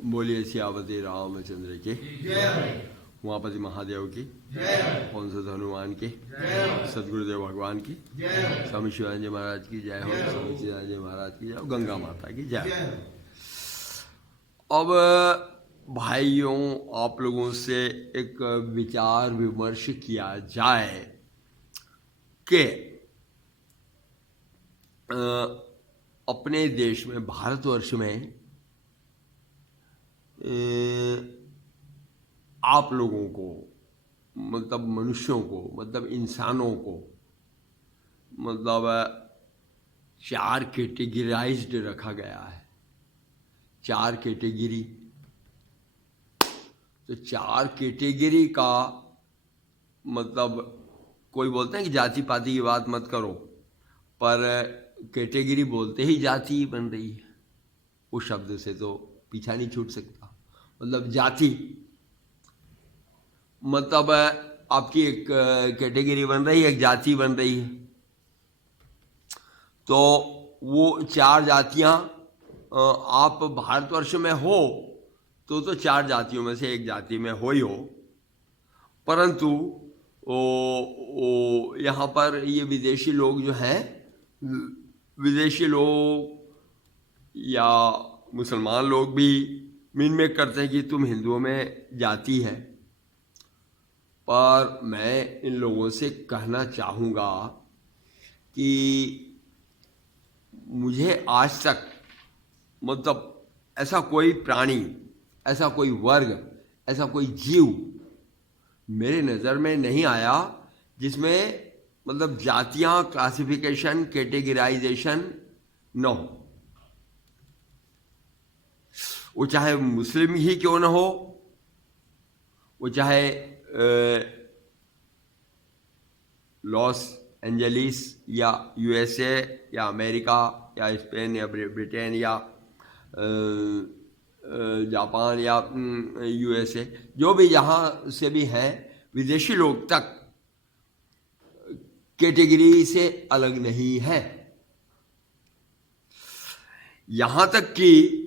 बोलिए सियावती रामचंद्र की, उमापति महादेव की, पवन सुत हनुमान की, सदगुरुदेव भगवान की, स्वामी शिवानंद जी महाराज की जय हो, स्वामी चिदानंद जी महाराज की जय हो, गंगा माता की जय हो। अब भाइयों, आप लोगों से एक विचार विमर्श किया जाए कि अपने देश में, भारतवर्ष में आप लोगों को, मतलब मनुष्यों को, मतलब इंसानों को, मतलब 4 कैटेगराइज्ड रखा गया है। 4 कैटेगरी। तो 4 कैटेगरी का मतलब, कोई बोलते हैं कि जाति पाति की बात मत करो, पर कैटेगरी बोलते ही जाति बन रही है। उस शब्द से तो पीछा नहीं छूट सकता। मतलब जाति मतलब आपकी एक कैटेगरी बन रही है, एक जाति बन रही है। तो वो 4 जातियां आप भारतवर्ष में हो तो 4 जातियों में से एक जाति में हो ही हो, परंतु यहाँ पर ये विदेशी लोग जो हैं, विदेशी लोग या मुसलमान लोग भी मीन में करते हैं कि तुम हिंदुओं में जाति है। पर मैं इन लोगों से कहना चाहूँगा कि मुझे आज तक, मतलब ऐसा कोई प्राणी, ऐसा कोई वर्ग, ऐसा कोई जीव मेरे नज़र में नहीं आया जिसमें मतलब जातियां, क्लासिफिकेशन, कैटेगराइजेशन न हो। वो चाहे मुस्लिम ही क्यों न हो, वो चाहे लॉस एंजलिस या यूएसए या अमेरिका या स्पेन या ब्रिटेन या जापान या यूएसए, जो भी यहाँ से भी हैं, विदेशी लोग तक कैटेगरी से अलग नहीं है। यहाँ तक कि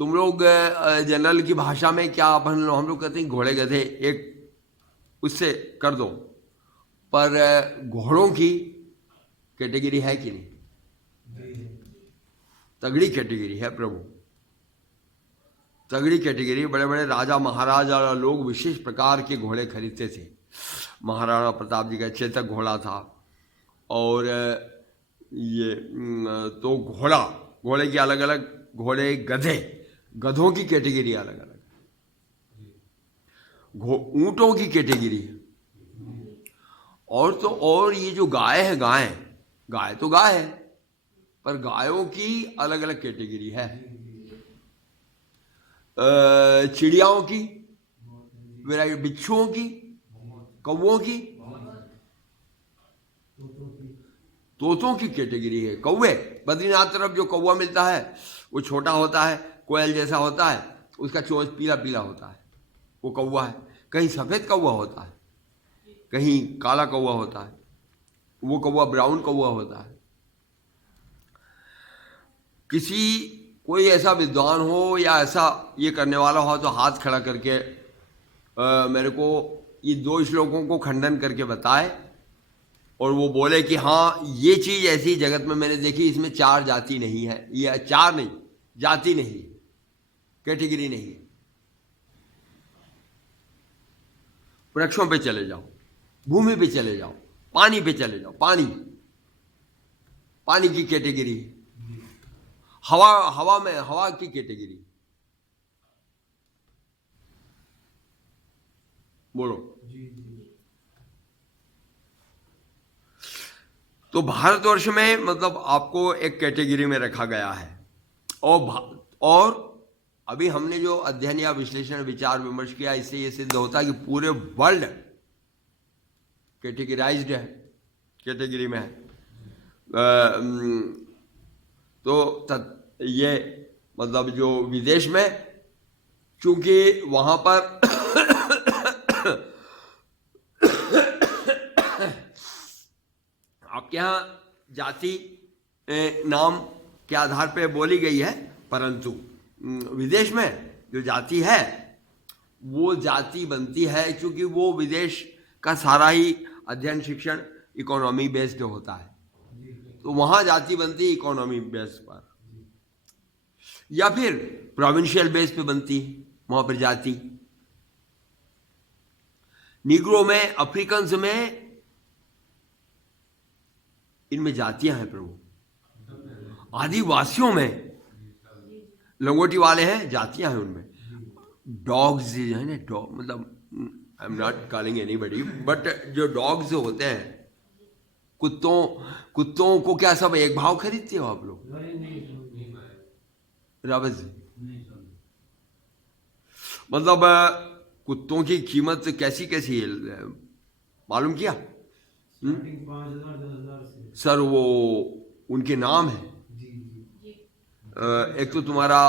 तुम लोग जनरल की भाषा में क्या हम लोग कहते हैं, घोड़े गधे, एक उससे कर दो, पर घोड़ों की कैटेगरी है कि नहीं? तगड़ी कैटेगरी है प्रभु, तगड़ी कैटेगरी। बड़े बड़े राजा महाराजा लोग विशेष प्रकार के घोड़े खरीदते थे। महाराणा प्रताप जी का चेतक घोड़ा था, और ये तो घोड़े की अलग अलग, घोड़े, गधे, गधों की कैटेगरी अलग अलग, ऊंटों की कैटेगरी है। और तो और ये जो गाय है, गाय तो गाय है, पर गायों की अलग अलग कैटेगरी है। चिड़ियाओं की, बिच्छुओं की, कौवों की, तोतों की कैटेगरी है। कौवे, बद्रीनाथ तरफ जो कौवा मिलता है वो छोटा होता है, कोयल जैसा होता है, उसका चोंच पीला पीला होता है, वो कौवा है। कहीं सफ़ेद कौवा होता है, कहीं काला कौवा होता है, वो कौवा ब्राउन कौवा होता है। कोई ऐसा विद्वान हो या ऐसा ये करने वाला हो तो हाथ खड़ा करके मेरे को ये 2 श्लोकों को खंडन करके बताए, और वो बोले कि हाँ, ये चीज़ ऐसी जगत में मैंने देखी, इसमें 4 जाति नहीं है, ये 4 नहीं, जाति नहीं है, कैटेगरी नहीं है। वृक्षों पे चले जाओ, भूमि पे चले जाओ, पानी पे चले जाओ, पानी की कैटेगरी, हवा में हवा की कैटेगरी, बोलो। तो भारतवर्ष में मतलब आपको एक कैटेगरी में रखा गया है। और अभी हमने जो अध्ययन या विश्लेषण, विचार विमर्श किया, इससे ये सिद्ध होता है कि पूरे वर्ल्ड कैटेगराइज्ड है, कैटेगरी में है। तो ये मतलब जो विदेश में, चूंकि वहां पर आपके यहाँ जाति नाम के आधार पे बोली गई है, परंतु विदेश में जो जाति है वो जाति बनती है क्योंकि वो विदेश का सारा ही अध्ययन शिक्षण इकोनॉमी बेस्ड होता है, तो वहां जाति बनती है इकोनॉमी बेस पर, या फिर प्रोविंशियल बेस पे बनती है वहां पर जाति। निग्रो में, अफ्रीकन्स में, इनमें जातियां हैं प्रभु। आदिवासियों में लंगोटी वाले हैं, जातियां हैं उनमें। डॉग्स है ना, डॉग मतलब I am not calling anybody, but जो डॉग्स होते हैं, कुत्तों को क्या सब एक भाव खरीदते हो आप लोग? रावत जी, मतलब कुत्तों की कीमत कैसी कैसी है मालूम किया? 5,000 10,000 से सर वो उनके नाम है। एक तो तुम्हारा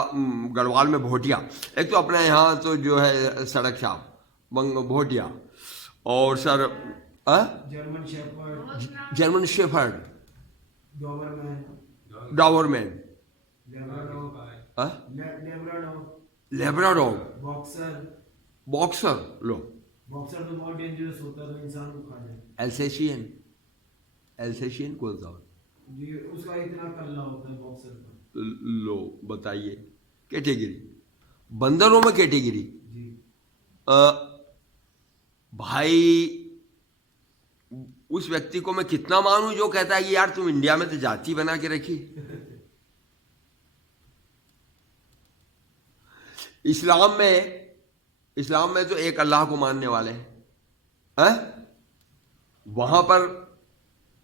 गढ़वाल में भोटिया, एक तो अपने यहाँ तो जो है सड़क छाप भोटिया, और sir German shepherd, German shepherd, Doberman, Doberman, Labrador, Labrador, boxer. Boxer लो, बॉक्सर तो बहुत डेंजरस होता है, तो इंसान को खा जाए। एल्सेशियन, एल्सेशियन कौन सा जी, उसका इतना कल्ला होता है बॉक्सर का। लो बताइए कैटेगरी, बंदरों में कैटेगरी। जी भाई उस व्यक्ति को मैं कितना मानूं जो कहता है कि यार तुम इंडिया में तो जाति बना के रखी। इस्लाम में तो एक अल्लाह को मानने वाले हैं, वहां पर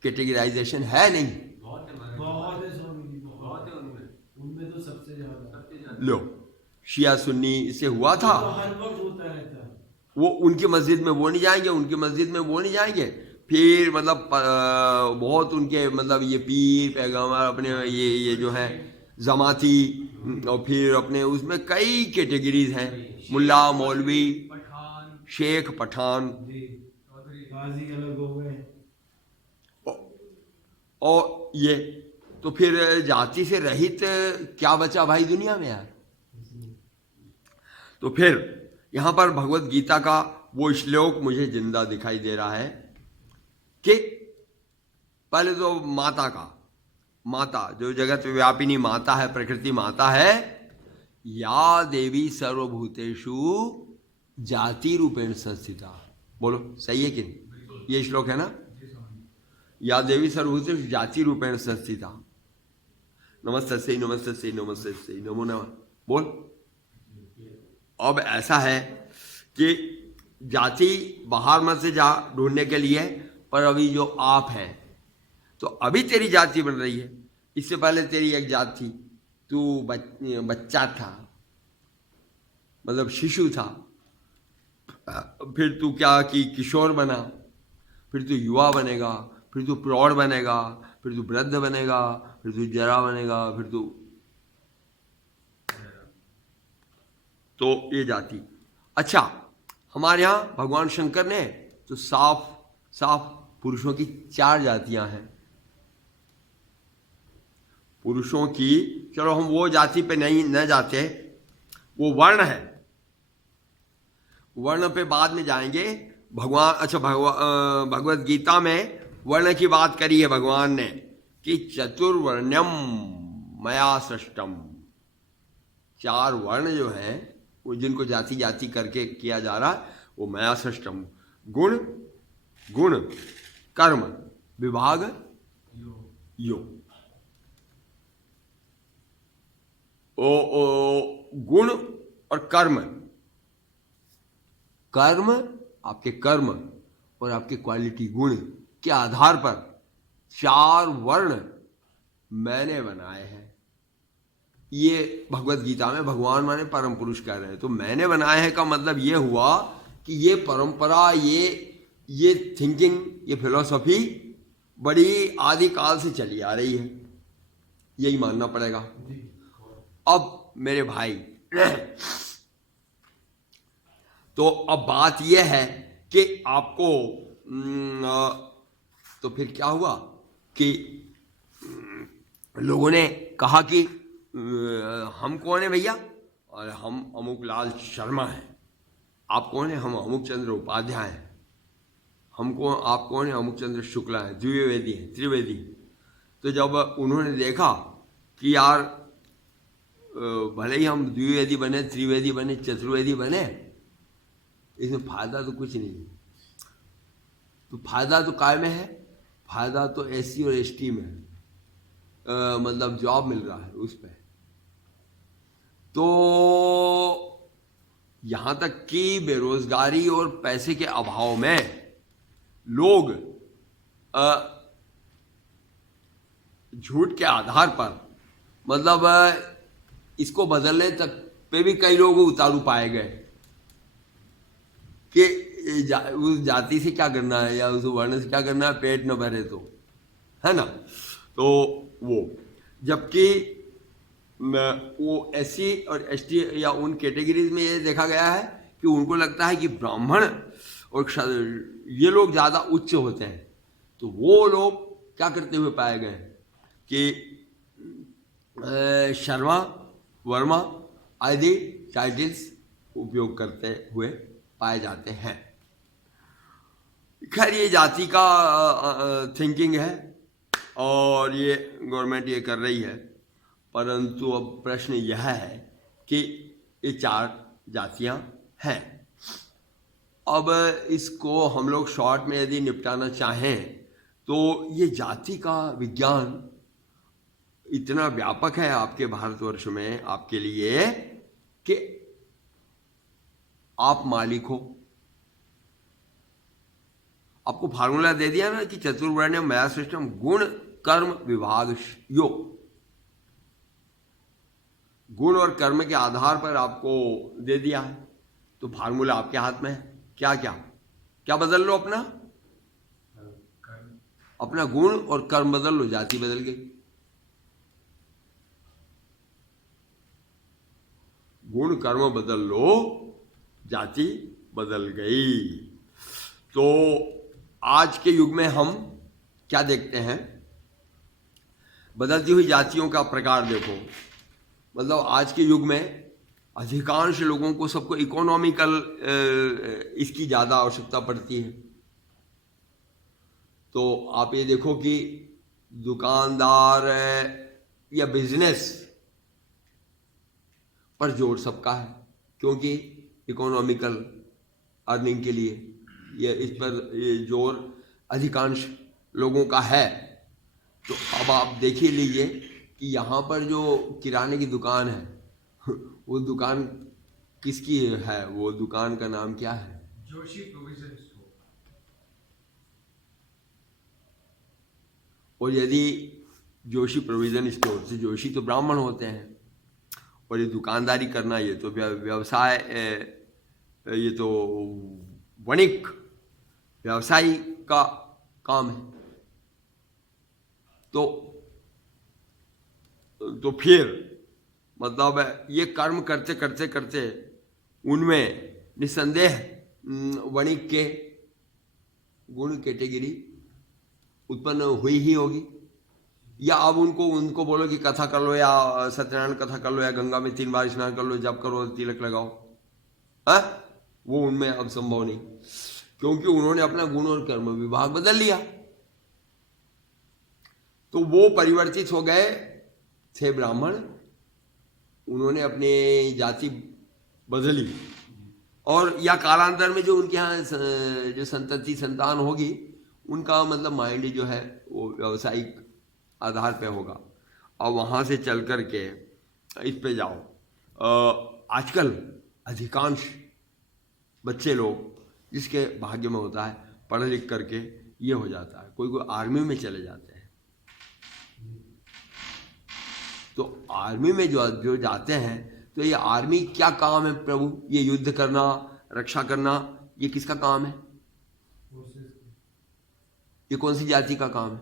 कैटेगराइजेशन है नहीं। बहुत है स्वामी जी, बहुत है उनमें तो सबसे ज्यादा। लो शिया सुन्नी इससे हुआ था, तो हर वक्त होता रहता है। वो उनकी मस्जिद में वो नहीं जाएंगे, उनकी मस्जिद में वो नहीं जाएंगे, फिर मतलब बहुत उनके मतलब ये पीर पैगंबर अपने ये जो है जमाती, और फिर अपने उसमें कई कैटेगरीज हैं, मुल्ला मौलवी शेख पठान, गाजी अलग हो गए। और ये तो फिर जाति से रहित क्या बचा भाई दुनिया में यार। तो फिर यहां पर भगवत गीता का वो श्लोक मुझे जिंदा दिखाई दे रहा है कि पहले तो माता जो जगत व्यापिनी माता है, प्रकृति माता है, या देवी सर्वभूतेषु जाति रूपेण संस्थिता। बोलो सही है कि नहीं? ये श्लोक है ना, या देवी सर्वभूतेषु जाति रूपेण संस्थिता। नमस्तस्यै नमस्तस्यै नमस्तस्यै नमो नमः। बोल। अब ऐसा है कि जाति बाहर मत से जा ढूंढने के लिए, पर अभी जो आप हैं तो अभी तेरी जाति बन रही है। इससे पहले तेरी एक जात थी, तू बच्चा था, मतलब शिशु था, फिर तू क्या कि किशोर बना, फिर तू युवा बनेगा, फिर तू प्रौढ़ बनेगा, फिर तू वृद्ध बनेगा, फिर तू जरा बनेगा, फिर तू, तो ये जाति। अच्छा, हमारे यहाँ भगवान शंकर ने तो साफ पुरुषों की 4 जातियां हैं। पुरुषों की, चलो हम वो जाति पे नहीं न जाते, वो वर्ण है, वर्ण पे बाद में जाएंगे। भगवान, अच्छा भगवत गीता में वर्ण की बात करी है भगवान ने कि चतुर्वर्ण्यम मया सृष्टम। 4 वर्ण जो है वो जिनको जाति जाति करके किया जा रहा है, वो मया सृष्टम। गुण कर्म विभाग योग। गुण और कर्म आपके कर्म और आपके क्वालिटी गुण के आधार पर 4 वर्ण मैंने बनाए हैं। ये भगवत गीता में भगवान माने परम पुरुष कह रहे हैं। तो मैंने बनाए हैं का मतलब ये हुआ कि ये परंपरा, ये थिंकिंग, ये फिलॉसफी बड़ी आदि काल से चली आ रही है, यही मानना पड़ेगा। अब मेरे भाई तो अब बात यह है कि आपको तो फिर क्या हुआ कि लोगों ने कहा कि हम कौन है भैया? और हम अमुक लाल शर्मा हैं। आप कौन है? हम अमुक चंद्र उपाध्याय हैं। हमको आप कौन है? अमुक चंद्र शुक्ला हैं, द्विवेदी हैं, त्रिवेदी। तो जब उन्होंने देखा कि यार भले ही हम द्विवेदी बने, त्रिवेदी बने, चतुर्वेदी बने, इसमें फायदा तो कुछ नहीं। तो फायदा तो काय में है? फायदा तो SC और ST में है। मतलब जॉब मिल रहा है उस पर। तो यहां तक कि बेरोजगारी और पैसे के अभाव में लोग झूठ के आधार पर, मतलब इसको बदलने तक पे भी कई लोग उतारू पाए गए कि उस जाति से क्या करना है या उस वर्ण से क्या करना है, पेट न भरे तो, है ना। तो वो, जबकि वो SC और ST या उन कैटेगरीज में ये देखा गया है कि उनको लगता है कि ब्राह्मण और ये लोग ज़्यादा उच्च होते हैं। तो वो लोग क्या करते हुए पाए गए कि शर्मा, वर्मा आदि टाइटल्स उपयोग करते हुए पाए जाते हैं। खैर, ये जाति का थिंकिंग है और ये गवर्नमेंट ये कर रही है, परंतु अब प्रश्न यह है कि ये 4 जातियां हैं। अब इसको हम लोग शॉर्ट में यदि निपटाना चाहें तो ये जाति का विज्ञान इतना व्यापक है आपके भारतवर्ष में आपके लिए कि आप मालिक हो। आपको फार्मूला दे दिया ना कि चतुर्वर्ण्यम मया सृष्टम गुण कर्म विभाग योग। गुण और कर्म के आधार पर आपको दे दिया है, तो फार्मूला आपके हाथ में है। क्या क्या क्या बदल लो? अपना गुण और कर्म बदल लो, जाति बदल गई। गुण कर्म बदल लो, जाति बदल गई। तो आज के युग में हम क्या देखते हैं? बदलती हुई जातियों का प्रकार देखो। मतलब आज के युग में अधिकांश लोगों को, सबको इकोनॉमिकल इसकी ज़्यादा आवश्यकता पड़ती है। तो आप ये देखो कि दुकानदार या बिजनेस पर जोर सबका है, क्योंकि इकोनॉमिकल अर्निंग के लिए ये इस पर ये जोर अधिकांश लोगों का है। तो अब आप देख ही लीजिए कि यहाँ पर जो किराने की दुकान है वो दुकान किसकी है? वो दुकान का नाम क्या है? Joshi provision store. और यदि जोशी प्रोविजन स्टोर से, जोशी तो ब्राह्मण होते हैं, और ये दुकानदारी करना ये तो व्यवसाय, ये तो वणिक व्यवसायी का काम है। तो फिर मतलब ये कर्म करते करते करते उनमें निसंदेह वणिक के गुण कैटेगरी उत्पन्न हुई ही होगी। या अब उनको बोलो कि कथा कर लो, या सत्यनारायण कथा कर लो, या गंगा में 3 बार स्नान कर लो, जप करो, तिलक लगाओ, है वो उनमें अब संभव नहीं, क्योंकि उन्होंने अपना गुण और कर्म विभाग बदल लिया। तो वो परिवर्तित हो गए थे ब्राह्मण, उन्होंने अपनी जाति बदली, और या कालांतर में जो उनके यहाँ जो संतति संतान होगी, उनका मतलब माइंड जो है वो व्यावसायिक आधार पे होगा। और वहाँ से चल कर के इस पे जाओ। आजकल अधिकांश बच्चे लोग, जिसके भाग्य में होता है, पढ़ लिख करके ये हो जाता है, कोई आर्मी में चले जाते हैं। तो आर्मी में जो जाते हैं, तो ये आर्मी क्या काम है प्रभु? ये युद्ध करना, रक्षा करना, ये किसका काम है? ये कौन सी जाति का काम है?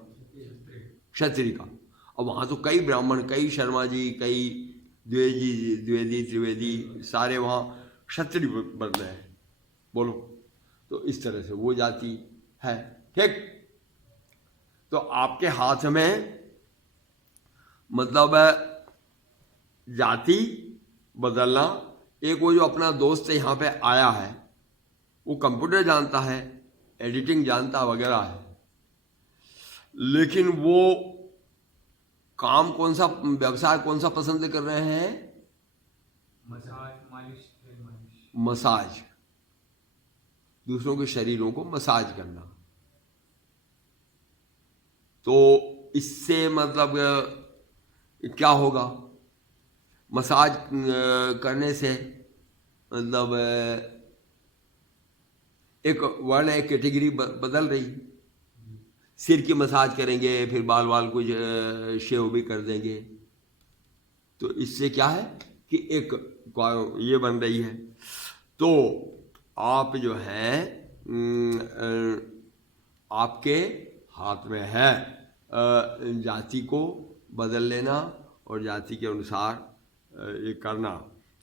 क्षत्रिय का। और वहाँ तो कई ब्राह्मण, कई शर्मा जी, कई द्विवेदी, त्रिवेदी, सारे वहाँ क्षत्रिय बन रहे हैं। बोलो, तो इस तरह से वो जाति है। ठीक, तो आपके हाथ में मतलब जाति बदलना। एक वो जो अपना दोस्त यहाँ पे आया है वो कंप्यूटर जानता है, एडिटिंग जानता वगैरह है, लेकिन वो काम कौन सा, व्यवसाय कौन सा पसंद कर रहे हैं? मसाज, दूसरों के शरीरों को मसाज करना। तो इससे मतलब क्या होगा? मसाज करने से मतलब एक वर्ण, एक कैटेगरी बदल रही। सिर की मसाज करेंगे, फिर बाल बाल कुछ शेव भी कर देंगे, तो इससे क्या है कि एक ये बन रही है। तो आप जो है आपके हाथ में है जाति को बदल लेना और जाति के अनुसार ये करना।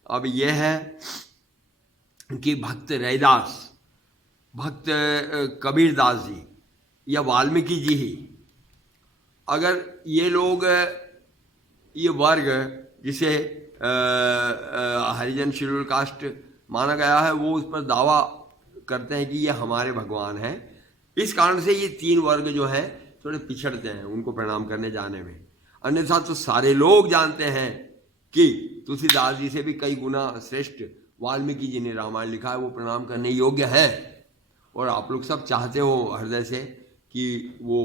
अब ये है कि भक्त रैदास, भक्त कबीरदास जी या वाल्मीकि जी ही, अगर ये लोग, ये वर्ग जिसे हरिजन शेड्यूल कास्ट माना गया है, वो उस पर दावा करते हैं कि ये हमारे भगवान हैं। इस कारण से ये तीन वर्ग जो हैं थोड़े पिछड़ते हैं उनको प्रणाम करने जाने में। अन्यथा तो सारे लोग जानते हैं कि तुलसीदास जी से भी कई गुना श्रेष्ठ वाल्मीकि जी ने रामायण लिखा है, वो प्रणाम करने योग्य है। और आप लोग सब चाहते हो हृदय से कि वो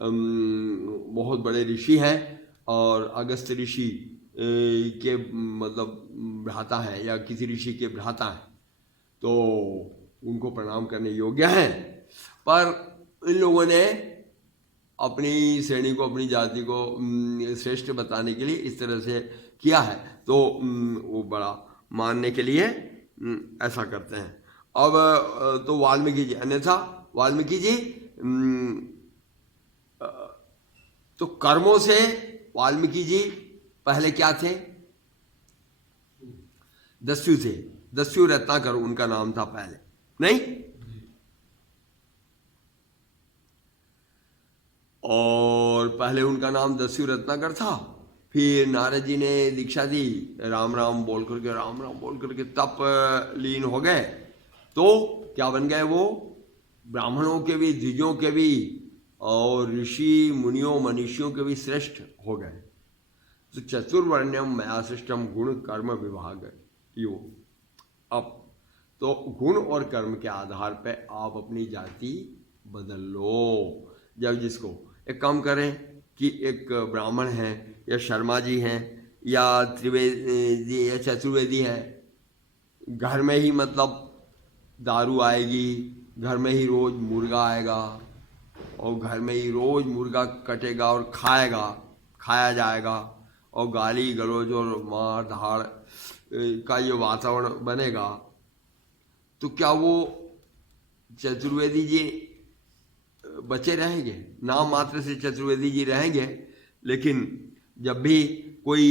बहुत बड़े ऋषि हैं और अगस्त ऋषि के मतलब भ्राता है या किसी ऋषि के भ्राता हैं, तो उनको प्रणाम करने योग्य हैं। पर इन लोगों ने अपनी श्रेणी को, अपनी जाति को श्रेष्ठ बताने के लिए इस तरह से किया है, तो वो बड़ा मानने के लिए ऐसा करते हैं। अब तो वाल्मीकि जी, अन्यथा वाल्मीकि जी तो कर्मों से वाल्मीकि जी पहले क्या थे? दस्यु थे। दस्यु रत्नाकर उनका नाम था पहले, नहीं? और पहले उनका नाम दस्यु रत्नाकर था। फिर नारद जी ने दीक्षा दी, राम राम बोल करके, राम राम बोल करके तप लीन हो गए। तो क्या बन गए वो? ब्राह्मणों के भी, द्विजों के भी और ऋषि मुनियों मनीषियों के भी श्रेष्ठ हो गए। तो चतुर्वर्ण्यम मया सृष्टम गुण कर्म विभाग यो। अब तो गुण और कर्म के आधार पर आप अपनी जाति बदल लो। जब जिसको एक काम करें कि एक ब्राह्मण है या शर्मा जी हैं या त्रिवेदी या चतुर्वेदी है, घर में ही मतलब दारू आएगी, घर में ही रोज मुर्गा आएगा और घर में ही रोज मुर्गा कटेगा और खाया जाएगा और गाली गलौज और मार धाड़ का ये वातावरण बनेगा, तो क्या वो चतुर्वेदी जी बचे रहेंगे? नाम मात्र से चतुर्वेदी जी रहेंगे, लेकिन जब भी कोई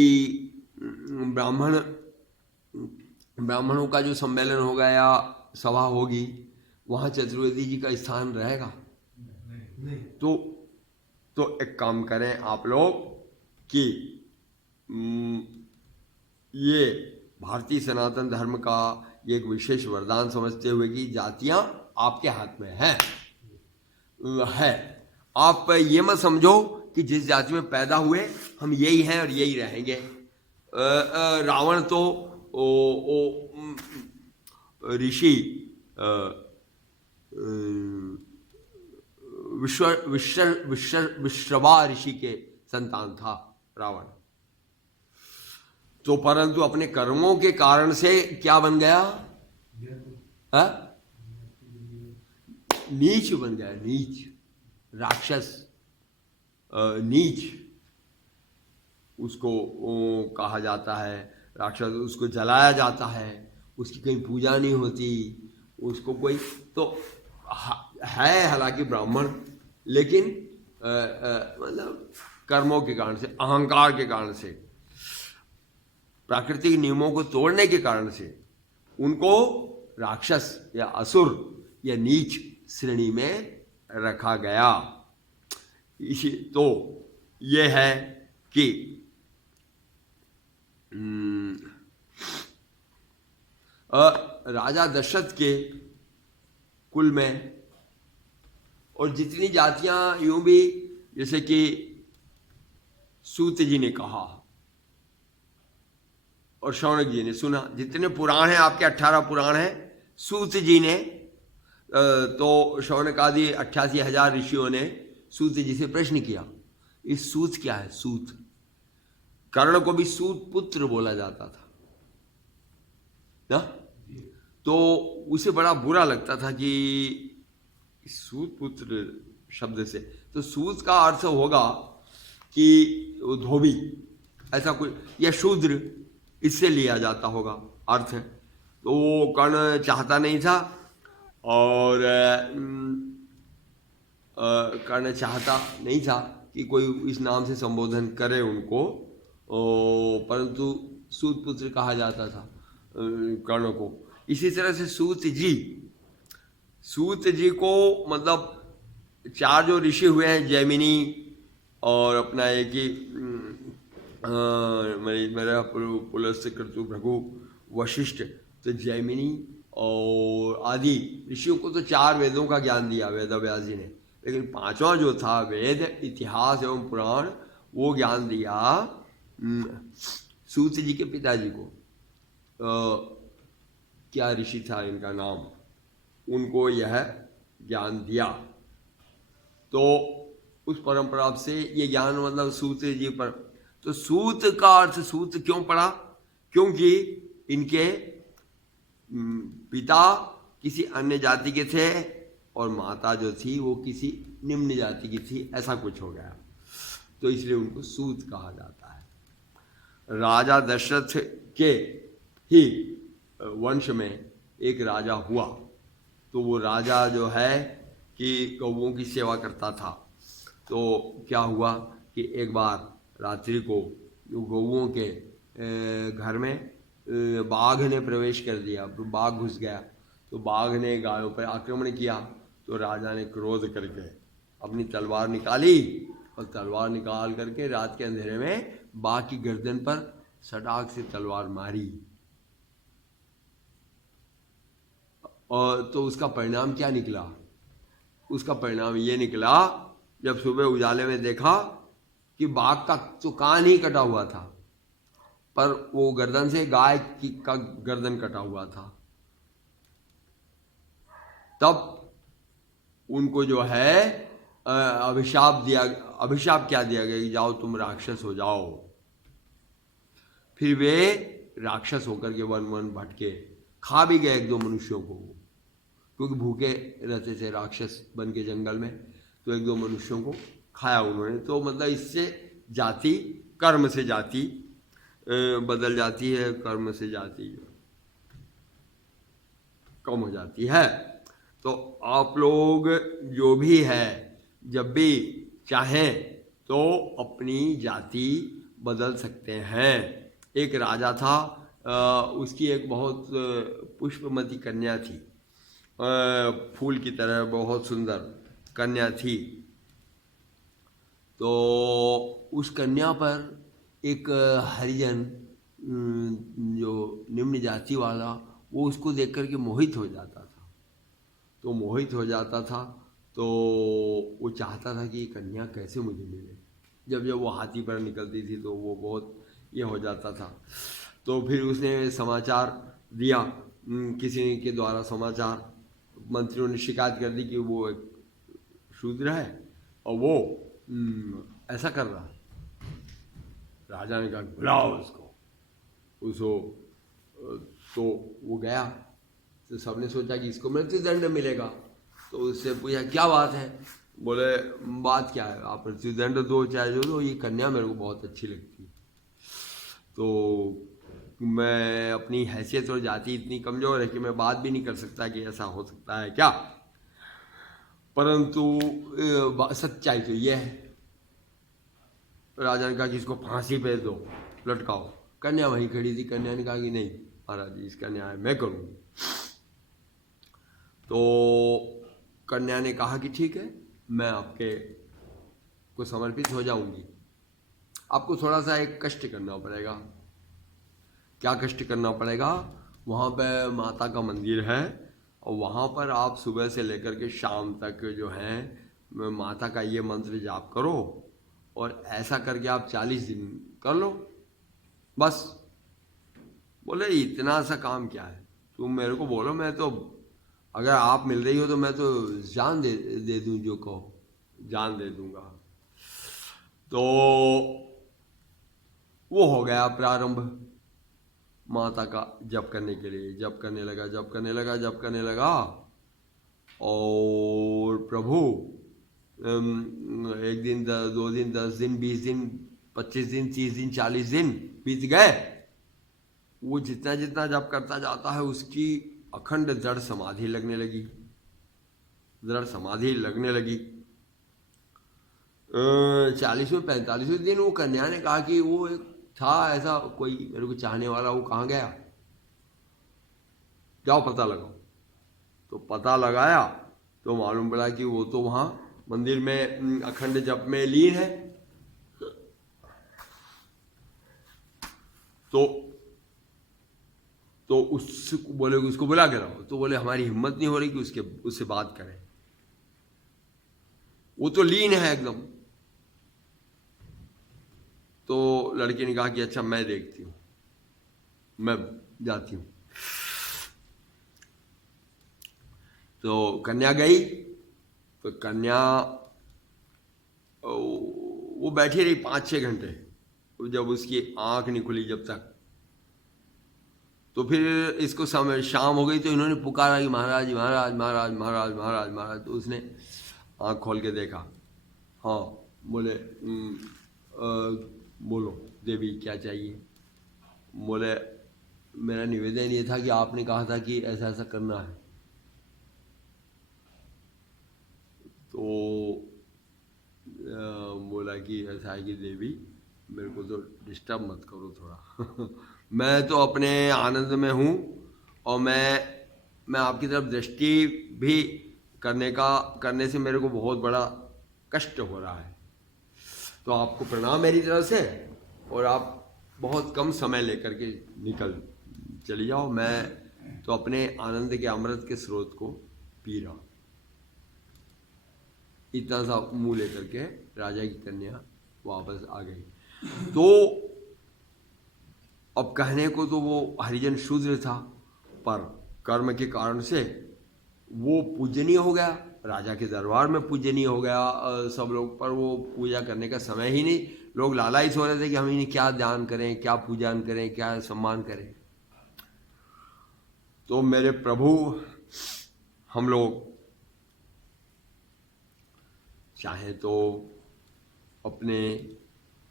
ब्राह्मणों का जो सम्मेलन होगा या सभा होगी, वहाँ चतुर्वेदी जी का स्थान रहेगा? नहीं। तो एक काम करें आप लोग कि ये भारतीय सनातन धर्म का एक विशेष वरदान समझते हुए कि जातियां आपके हाथ में है। आप ये मत समझो कि जिस जाति में पैदा हुए हम यही हैं और यही रहेंगे। रावण तो ऋषि विश्रवा ऋषि के संतान था रावण। तो परंतु अपने कर्मों के कारण से क्या बन गया? नीच बन गया, नीच, राक्षस, नीच उसको कहा जाता है। राक्षस, उसको जलाया जाता है, उसकी कहीं पूजा नहीं होती, उसको कोई तो है हालांकि ब्राह्मण, लेकिन मतलब कर्मों के कारण से, अहंकार के कारण से, प्राकृतिक नियमों को तोड़ने के कारण से उनको राक्षस या असुर या नीच श्रेणी में रखा गया। इसी तो ये है कि राजा दशरथ के कुल में और जितनी जातियां, यूं भी जैसे कि सूत जी ने कहा और शौनक जी ने सुना, जितने पुराण हैं आपके 18 पुराण हैं, सूत जी ने तो शौनक आदि 88,000 ऋषियों ने सूत जी से प्रश्न किया, इस सूत क्या है? सूत, कर्ण को भी सूत पुत्र बोला जाता था ना, तो उसे बड़ा बुरा लगता था कि सूत पुत्र शब्द से, तो सूत का अर्थ होगा कि धोबी, ऐसा कोई, या शूद्र, इससे लिया जाता होगा अर्थ। तो वो कर्ण चाहता नहीं था और कर्ण चाहता नहीं था कि कोई इस नाम से संबोधन करे उनको, परंतु सूत पुत्र कहा जाता था कर्ण को। इसी तरह से सूत जी को मतलब 4 जो ऋषि हुए हैं, जैमिनी और अपना एक ही मेरा पुलस्त्य क्रतु भृगु वशिष्ठ, तो जैमिनी और आदि ऋषियों को तो 4 वेदों का ज्ञान दिया वेदव्यास जी ने, लेकिन 5वां जो था वेद, इतिहास एवं पुराण, वो ज्ञान दिया सूत जी के पिताजी को। क्या ऋषि था इनका नाम, उनको यह ज्ञान दिया। तो उस परंपरा से ये ज्ञान मतलब सूत जी पर, तो सूत का अर्थ सूत क्यों पड़ा? क्योंकि इनके पिता किसी अन्य जाति के थे और माता जो थी वो किसी निम्न जाति की थी, ऐसा कुछ हो गया, तो इसलिए उनको सूत कहा जाता है। राजा दशरथ के ही वंश में एक राजा हुआ, तो वो राजा जो है कि गौओं की सेवा करता था। तो क्या हुआ कि एक बार रात्रि को गौओं के घर में बाघ ने प्रवेश कर दिया, तो बाघ घुस गया, तो बाघ ने गायों पर आक्रमण किया। तो राजा ने क्रोध करके अपनी तलवार निकाली और तलवार निकाल करके रात के अंधेरे में बाघ की गर्दन पर सटाक से तलवार मारी। और तो उसका परिणाम क्या निकला? उसका परिणाम ये निकला, जब सुबह उजाले में देखा कि बाघ का तो कान ही कटा हुआ था, पर वो गर्दन से गाय का गर्दन कटा हुआ था। तब उनको जो है अभिशाप क्या दिया गया कि जाओ तुम राक्षस हो जाओ। फिर वे राक्षस होकर के वन वन भटके, खा भी गए 1-2 मनुष्यों को, क्योंकि भूखे रहते थे राक्षस बन के जंगल में, तो 1-2 मनुष्यों को खाया उन्होंने। तो मतलब इससे जाति, कर्म से जाति बदल जाती है, कर्म से जाति कम हो जाती है। तो आप लोग जो भी है, जब भी चाहें तो अपनी जाति बदल सकते हैं। एक राजा था, उसकी एक बहुत पुष्पमती कन्या थी, फूल की तरह बहुत सुंदर कन्या थी। तो उस कन्या पर एक हरिजन जो निम्न जाति वाला, वो उसको देख कर के मोहित हो जाता था। तो मोहित हो जाता था तो वो चाहता था कि ये कन्या कैसे मुझे मिले। जब जब वो हाथी पर निकलती थी तो वो बहुत ये हो जाता था। तो फिर उसने समाचार दिया, किसी के द्वारा समाचार, मंत्रियों ने शिकायत कर दी कि वो एक शूद्र है और वो ऐसा कर रहा। राजा ने कहा बुलाओ उसको। तो वो गया, तो सबने सोचा कि इसको मृत्युदंड मिलेगा। तो उससे पूछा क्या बात है? बोले बात क्या है, आप मृत्युदंड दो चाहे जो दो, ये कन्या मेरे को बहुत अच्छी लगती। तो मैं अपनी हैसियत और जाति इतनी कमजोर है कि मैं बात भी नहीं कर सकता कि ऐसा हो सकता है क्या, परंतु सच्चाई तो यह है। राजा ने कहा कि इसको फांसी पे दो, लटकाओ। कन्या वहीं खड़ी थी, कन्या ने कहा कि नहीं महाराज जी, इसका न्याय मैं करूँगी। तो कन्या ने कहा कि ठीक है, मैं आपके को समर्पित हो जाऊंगी, आपको थोड़ा सा एक कष्ट करना पड़ेगा। क्या कष्ट करना पड़ेगा? वहाँ पे माता का मंदिर है और वहाँ पर आप सुबह से लेकर के शाम तक जो है माता का ये मंत्र जाप करो और ऐसा करके आप 40 दिन कर लो बस। बोले इतना सा काम क्या है, तुम मेरे को बोलो, मैं तो अगर आप मिल रही हो तो मैं तो जान दे दूं, जो कहो जान दे दूंगा। तो वो हो गया प्रारंभ माता का जप करने के लिए। जप करने लगा और प्रभु 1 दिन 2 दिन 10 दिन 20 दिन 25 दिन 30 दिन 40 दिन बीत गए। वो जितना जितना जप करता जाता है उसकी अखंड दृढ़ समाधि लगने लगी। 40वें 45वें दिन वो कन्या ने कहा कि वो एक था ऐसा कोई मेरे को चाहने वाला, वो कहाँ गया, जाओ पता लगाओ। तो पता लगाया तो मालूम पड़ा कि वो तो वहाँ मंदिर में अखंड जप में लीन है। तो उसको बोले उसको बुला के लाओ। तो बोले हमारी हिम्मत नहीं हो रही कि उससे बात करें, वो तो लीन है एकदम। तो लड़की ने कहा कि अच्छा मैं देखती हूँ, मैं जाती हूँ। तो कन्या गई। तो कन्या वो बैठी रही 5-6 घंटे। जब उसकी आंख नहीं खुली जब तक, तो फिर इसको समय शाम हो गई तो इन्होंने पुकारा कि महाराज महाराज महाराज महाराज महाराज महाराज। तो उसने आंख खोल के देखा। हाँ बोले बोलो देवी क्या चाहिए? बोले मेरा निवेदन ये था कि आपने कहा था कि ऐसा ऐसा करना है। तो बोला कि ऐसा है कि देवी मेरे को तो डिस्टर्ब मत करो थोड़ा मैं तो अपने आनंद में हूँ और मैं आपकी तरफ दृष्टि भी करने से मेरे को बहुत बड़ा कष्ट हो रहा है। तो आपको प्रणाम मेरी तरफ से, और आप बहुत कम समय लेकर के निकल चली जाओ। मैं तो अपने आनंद के अमृत के स्रोत को पी रहा हूँ। इतना सा मुंह लेकर के राजा की कन्या वापस आ गई। तो अब कहने को तो वो हरिजन शूद्र था, पर कर्म के कारण से वो पूजनीय हो गया, राजा के दरबार में पूजनीय हो गया सब लोग। पर वो पूजा करने का समय ही नहीं। लोग लालायित हो रहे थे कि हम इन्हें क्या दान करें, क्या पूजन करें, क्या सम्मान करें। तो मेरे प्रभु, हम लोग चाहे तो अपने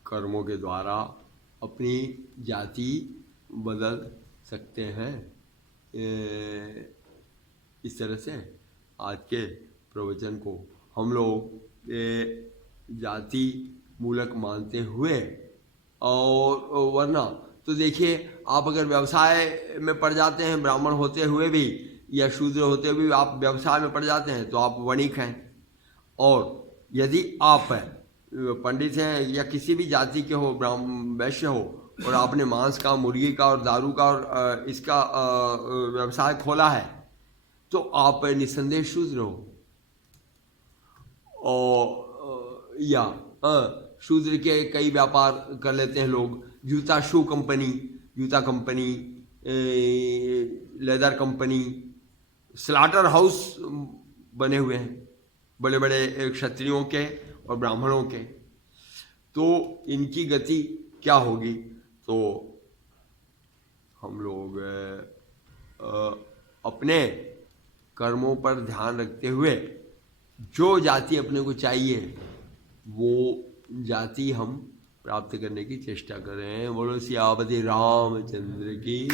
कर्मों के द्वारा अपनी जाति बदल सकते हैं। इस तरह से आज के प्रवचन को हम लोग जाति मूलक मानते हुए, और वरना तो देखिए आप अगर व्यवसाय में पड़ जाते हैं, ब्राह्मण होते हुए भी या शूद्र होते हुए भी आप व्यवसाय में पड़ जाते हैं तो आप वणिक हैं। और यदि आप पंडित हैं या किसी भी जाति के हो, वैश्य हो, और आपने मांस का, मुर्गी का और दारू का और इसका व्यवसाय खोला है तो आप निस्संदेह शूद्र हो। और या शूद्र के कई व्यापार कर लेते हैं लोग। जूता company, leather company, slaughter house बने हुए हैं बड़े बड़े क्षत्रियों के और ब्राह्मणों के। तो इनकी गति क्या होगी? तो हम लोग अपने कर्मों पर ध्यान रखते हुए जो जाति अपने को चाहिए वो जाति हम प्राप्त करने की चेष्टा कर रहे हैं। बोलो सियापति रामचंद्र की।